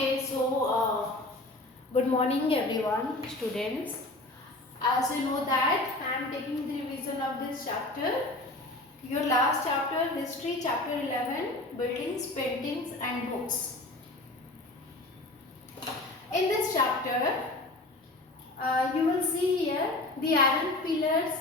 Okay, good morning everyone, students. As you know that I am taking the revision of this chapter. Your last chapter, history, chapter 11, buildings, paintings and books. In this chapter, you will see here the iron pillars.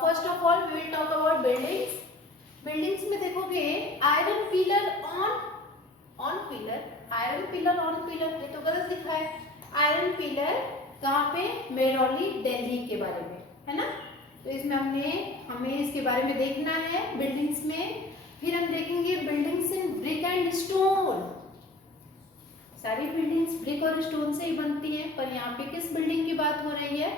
First of all, we will talk about buildings. Buildings में देखोगे iron pillar on pillar, iron pillar on pillar, ये तो गलत लिखा है। Iron pillar कहाँ पे? मेहरौली, दिल्ली के बारे में, है ना। तो इसमें हमें इसके बारे में देखना है बिल्डिंग्स में। फिर हम देखेंगे buildings in brick and stone. सारी बिल्डिंग्स ब्रिक और स्टोन से ही बनती हैं, पर यहाँ पे किस बिल्डिंग की बात हो रही है?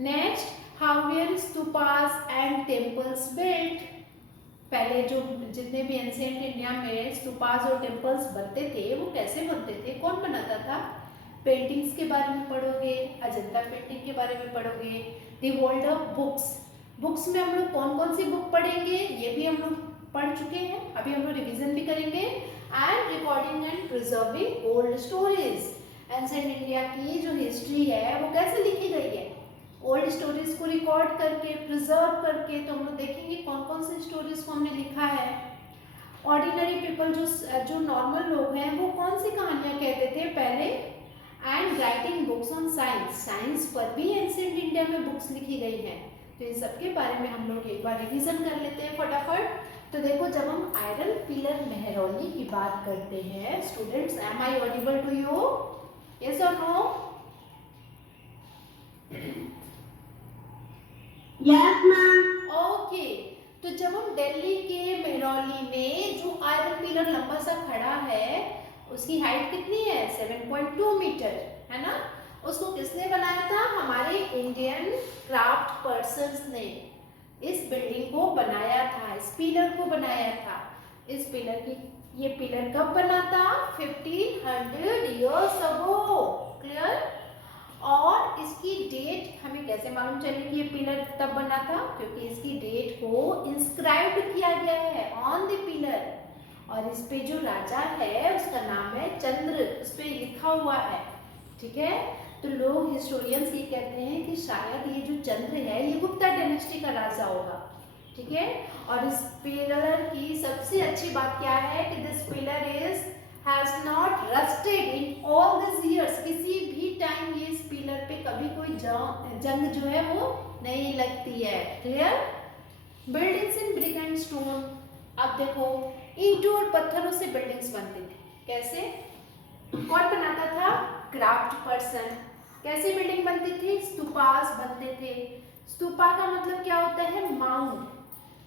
Next, how were stupas and temples built. पहले जो जितने भी एंशिएंट इंडिया में स्तूपास और टेम्पल्स बनते थे वो कैसे बनते थे, कौन बनाता था? पेंटिंग्स के बारे में पढ़ोगे, अजंता पेंटिंग के बारे में पढ़ोगे। The world of books, books में हम लोग कौन कौन सी बुक पढ़ेंगे ये भी हम लोग पढ़ चुके हैं, अभी हम लोग रिविजन भी करेंगे। And recording and preserving old stories, ancient India की जो हिस्ट्री है वो कैसे लिखी गई है, ओल्ड स्टोरीज को रिकॉर्ड करके, प्रिजर्व करके। तो हम लोग देखेंगे कौन कौन सी स्टोरीज को हमने लिखा है। ऑर्डिनरी पीपल, जो नॉर्मल लोग हैं वो कौन सी कहानियां कहते थे पहले। And writing books on science, science पर भी एंशिएंट इंडिया में बुक्स लिखी गई हैं। तो इन सब के बारे में हम लोग एक बार रिविजन कर लेते हैं फटाफट। तो देखो, जब हम आयरन पिलर मेहरौली की बात करते हैं students, am I audible to you? Yes और नो? Yes ma'am. ओके, तो जब हम दिल्ली के मेहरौली में जो आयरन पिलर लंबा सा खड़ा है उसकी हाइट कितनी है? 7.2 मीटर, है ना। उसको किसने बनाया था? हमारे इंडियन क्राफ्ट पर्सन्स ने इस बिल्डिंग को बनाया था, इस पिलर को बनाया था। इस पिलर की, ये पिलर कब बना था? 1500 इयर्स अगो। क्लियर? और इसकी डेट हमें कैसे मालूम चली कि ये पिलर तब बना था? क्योंकि इसकी डेट को इंस्क्राइब्ड किया गया है ऑन द पिलर, और इस पे जो राजा है उसका नाम है चंद्र, उस पे लिखा हुआ है। ठीक है, तो लोग हिस्टोरियंस ये कहते हैं कि शायद ये जो चंद्र है ये गुप्ता डायनेस्टी का राजा होगा। ठीक है, और इस पिलर की सबसे अच्छी बात क्या है कि this pillar has not rusted in all these years। किसी भी टाइम ये इस पिलर पे कभी कोई जंग जो है वो नहीं लगती है। Clear? Buildings in brick and stone, अब देखो ईंटों और पत्थरों से बिल्डिंग्स बनती थी। कैसे? कौन बनाता था? Craft person. कैसी बिल्डिंग बनती थी? स्तूपास बनते थे। स्तूपा का मतलब क्या होता है? माउंट।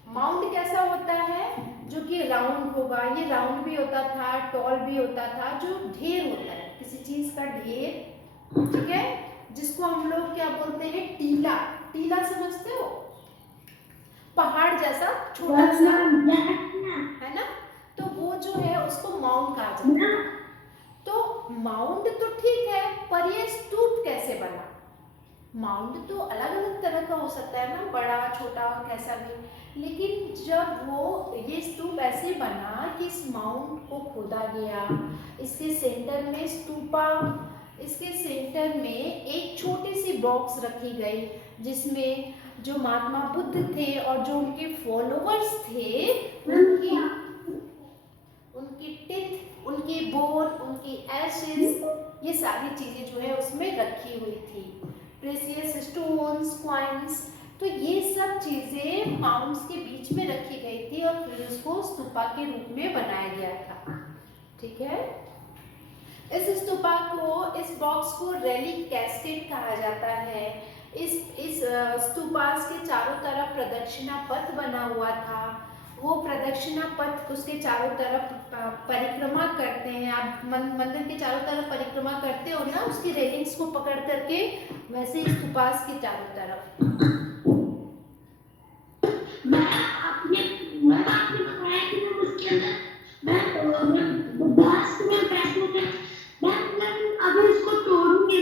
माउंट कैसा होता है? जो कि राउंड होगा, ये राउंड भी होता था, टॉल भी होता था, जो ढेर होता है, किसी चीज का ढेर। ठीक है, जिसको हम लोग क्या बोलते हैं? टीला। टीला समझते हो? पहाड़ जैसा छोटा सा, है ना। तो वो जो है उसको माउंट कहा जाता है। तो माउंट तो ठीक है, पर ये स्तूप कैसे बना? माउंट तो अलग अलग तरह का हो सकता है ना, बड़ा छोटा कैसा भी, लेकिन जब वो ये स्तूप ऐसे बना कि इस माउंट को खोदा गया, इसके सेंटर में स्तूपा, इसके सेंटर में एक छोटी सी बॉक्स रखी गई जिसमें जो महात्मा बुद्ध थे और जो उनके फॉलोअर्स थे उनकी टिथ, उनकी बोन, उनकी एशेज, ये सारी चीजें जो है उसमें रखी हुई थी। प्रेशियस स्टोन्स, कॉइन्स, तो ये सब चीजें माउंट्स के बीच में रखी गई थी और फिर उसको स्तूपा के रूप में बनाया गया था। ठीक है, इस स्तूपा को, इस बॉक्स को रेलिक कैस्केड कहा जाता है। इस स्तूपास के चारों तरफ प्रदक्षिणा पथ बना हुआ था। वो प्रदक्षिणा पथ उसके चारों तरफ परिक्रमा करते हैं। आप मंदिर के चारों तरफ परिक्रमा करते हो ना, उसकी रेलिंग्स को पकड़ करके, वैसे ही स्तूपास के चारों तरफ। आपने बताया कि मैं उसके अंदर मैं बात में प्रश्न थे, मैं अगर इसको तोड़ूंगी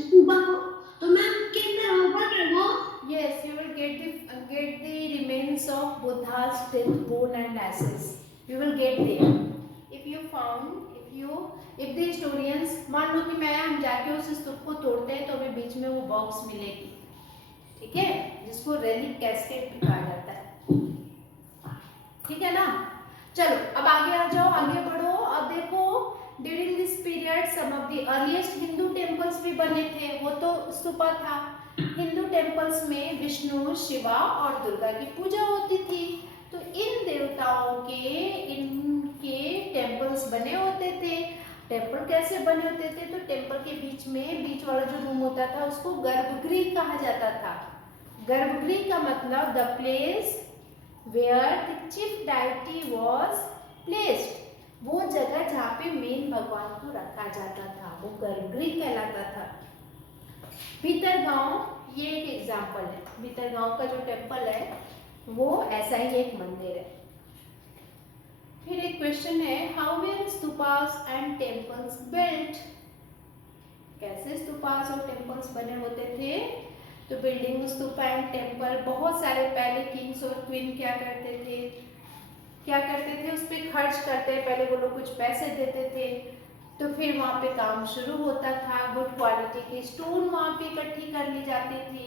स्तूपा को, तो मैं उसके अंदर होगा क्या वो? Yes, you will get the remains of Buddha's teeth, bone and ashes. You will get there. If you you if the historians, मान लो कि हम जाके उस स्तूप को तोड़ते हैं तो हमें बीच में वो बॉक्स मिलेगी, ठीक है, जिसको रेलिक कैस्केड भी कहा जाता है, ठीक है ना। चलो अब आगे आ जाओ, आगे बढ़ो। अब देखो during this period some of the earliest Hindu temples भी बने थे, वो तो स्तूपा था। हिंदू टेम्पल्स में विष्णु, शिवा और दुर्गा की पूजा होती थी, तो इन देवताओं के इनके टेम्पल्स बने होते थे। टेम्पल कैसे बने होते थे, तो टेम्पल के बीच में बीच वाला जो रूम होता था उसको गर्भगृह कहा जाता था। गर्भगृह का मतलब the place where the chief deity was placed, वो जगह जहाँ पे मेन भगवान को रखा जाता था, वो गर्भगृह कहलाता था। भीतरगांव ये एक एग्जाम्पल है, भीतरगांव का जो टेम्पल है वो ऐसा ही एक मंदिर है। फिर एक क्वेश्चन है, how where stupas and temples built, कैसे स्तूपास और टेम्पल्स बने होते थे। तो बिल्डिंग स्तूपा एंड टेम्पल, बहुत सारे पहले किंग्स और क्वीन क्या करते थे उस पर खर्च करते, पहले वो लोग कुछ पैसे देते थे, तो फिर वहाँ पे काम शुरू होता था। गुड क्वालिटी की स्टोन वहाँ पे इकट्ठी कर ली जाती थी,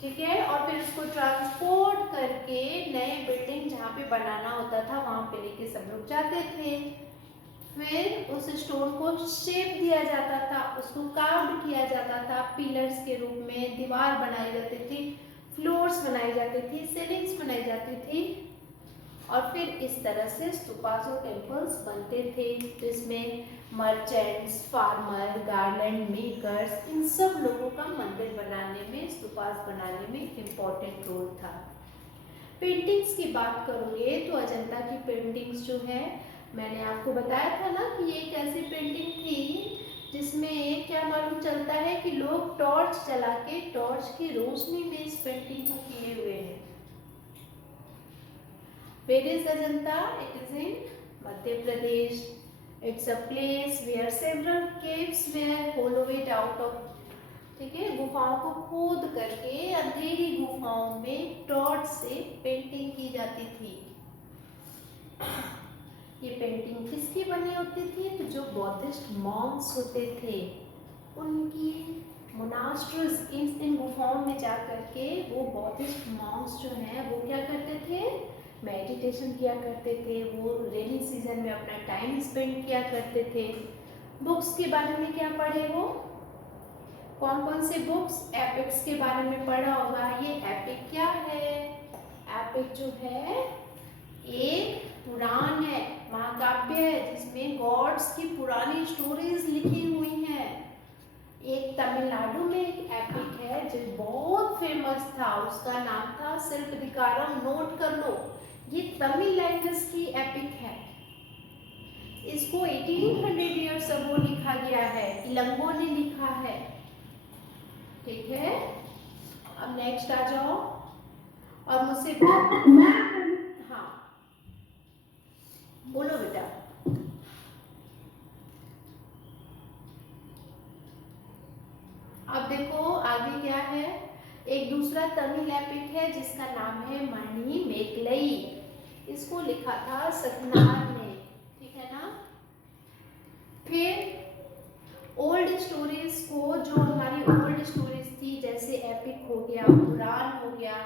ठीक है, और फिर उसको ट्रांसपोर्ट करके नए बिल्डिंग जहाँ पे बनाना होता था वहाँ पे लेके सब लोग जाते थे। फिर उस स्टोन को शेप दिया जाता था, उसको कार्व किया जाता था, पिलर्स के रूप में दीवार बनाई जाती थी, फ्लोर्स बनाई जाती थी, सीलिंग्स बनाई जाती थी, और फिर इस तरह से स्तूपास और टेम्पल्स बनते थे, जिसमें मर्चेंट्स, फार्मर, गार्लैंड मेकर्स, इन सब लोगों का मंदिर बनाने में, स्तूपास बनाने में इम्पोर्टेंट रोल था। पेंटिंग्स की बात करोगे तो अजंता की पेंटिंग्स जो है, मैंने आपको बताया था ना कि ये एक ऐसी पेंटिंग थी जिसमें क्या मालूम चलता है कि लोग टॉर्च जला के टॉर्च की रोशनी में इस पेंटिंग को किए हुए हैं। Where is Ajanta? It is in Madhya Pradesh. It's a place where several caves were hollowed out of, ठीक है, गुफाओं को खोद करके अंधेरी गुफाओं में टॉर्च से पेंटिंग की जाती थी। ये पेंटिंग किसकी बनी होती थी, तो जो बौद्धिस्ट मॉन्क्स होते थे उनकी मोनास्ट्रीज, इन गुफाओं में जा करके वो बौद्धिस्ट मॉन्क्स जो हैं वो क्या करते थे, मेडिटेशन किया करते थे, वो रेनी सीजन में अपना टाइम स्पेंड किया करते थे। बुक्स के बारे में क्या पढ़े हो, कौन कौन से बुक्स, एपिक्स के बारे में पढ़ा होगा। ये एपिक क्या है, एपिक जो है एक पुराण है, महाकाव्य है, जिसमें गॉड्स की पुरानी स्टोरीज लिखी हुई हैं। एक तमिलनाडु में एक एपिक है जो बहुत फेमस था, उसका नाम था शिल्पदिकारम, नोट कर लो, ये तमिल लैंग्वेज की एपिक है। इसको 1800 ईयर्स अगो लिखा गया है, इलंगो ने लिखा है, ठीक है। अब नेक्स्ट आ जाओ और मुझसे हाँ बोलो बेटा। अब देखो आगे क्या है, एक दूसरा तमिल एपिक है जिसका नाम है मणि मेकलई, इसको लिखा था सतनार ने, ठीक है ना। फिर ओल्ड स्टोरीज को, जो हमारी ओल्ड स्टोरीज थी, जैसे एपिक हो गया, पुराण हो गया।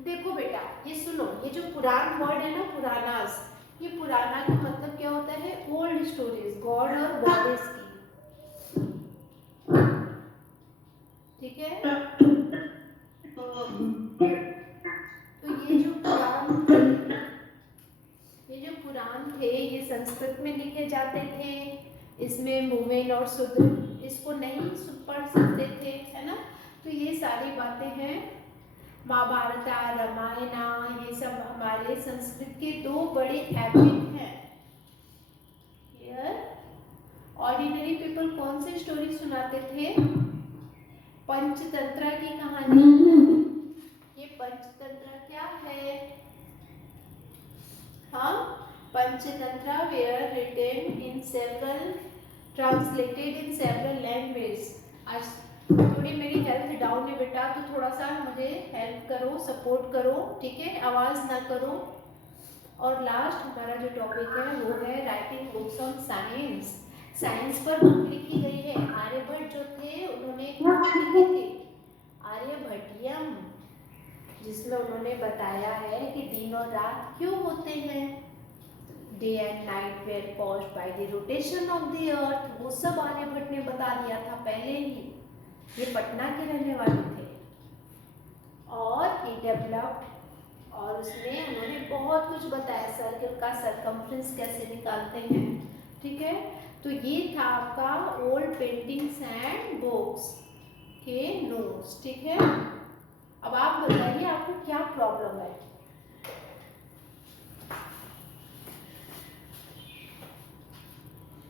देखो बेटा ये सुनो, ये जो पुराण वर्ड है ना, पुरानास, ये पुराना का मतलब क्या होता है, ओल्ड स्टोरीज, गॉड और गॉडेस की, ठीक है। तो ये जो पुराण थे ये संस्कृत में लिखे जाते थे, इसमें वुमेन और शूद्र इसको नहीं पढ़ सकते थे, है ना। तो ये सारी बातें हैं, महाभारत, रामायणा, ये सब हमारे संस्कृत के दो बड़े एपिक हैं। ऑर्डिनरी पीपल कौन सी स्टोरी सुनाते थे, पंचतंत्र की कहानी। ये पंचतंत्र क्या है, हाँ, Panchatantra were written in several, translated in several language. आज थोड़ी मेरी हेल्थ डाउन है बेटा, तो थोड़ा सा मुझे हेल्प करो, सपोर्ट करो, ठीक है, आवाज़ ना करो। और लास्ट हमारा जो टॉपिक है वो है writing books on science. Science पर बुक लिखी गई है। आर्यभट्ट जो थे उन्होंने एक बुक लिखी थी आर्यभट्टियम, जिसमें उन्होंने बताया है कि दिन और रात क्यों होते हैं, day and night where caused by the rotation of the earth. वो सब आर्यभट्ट ने बता दिया था पहले ही। ये पटना के रहने वाले थे और ही डेवलप्ड, और उसमें उन्होंने बहुत कुछ बताया, सर्कल का सरकमफ्रेंस कैसे निकालते हैं। ठीक है, तो ये था आपका ओल्ड पेंटिंग्स एंड बुक्स के नोट्स। ठीक है, अब आप बताइए आपको क्या प्रॉब्लम है।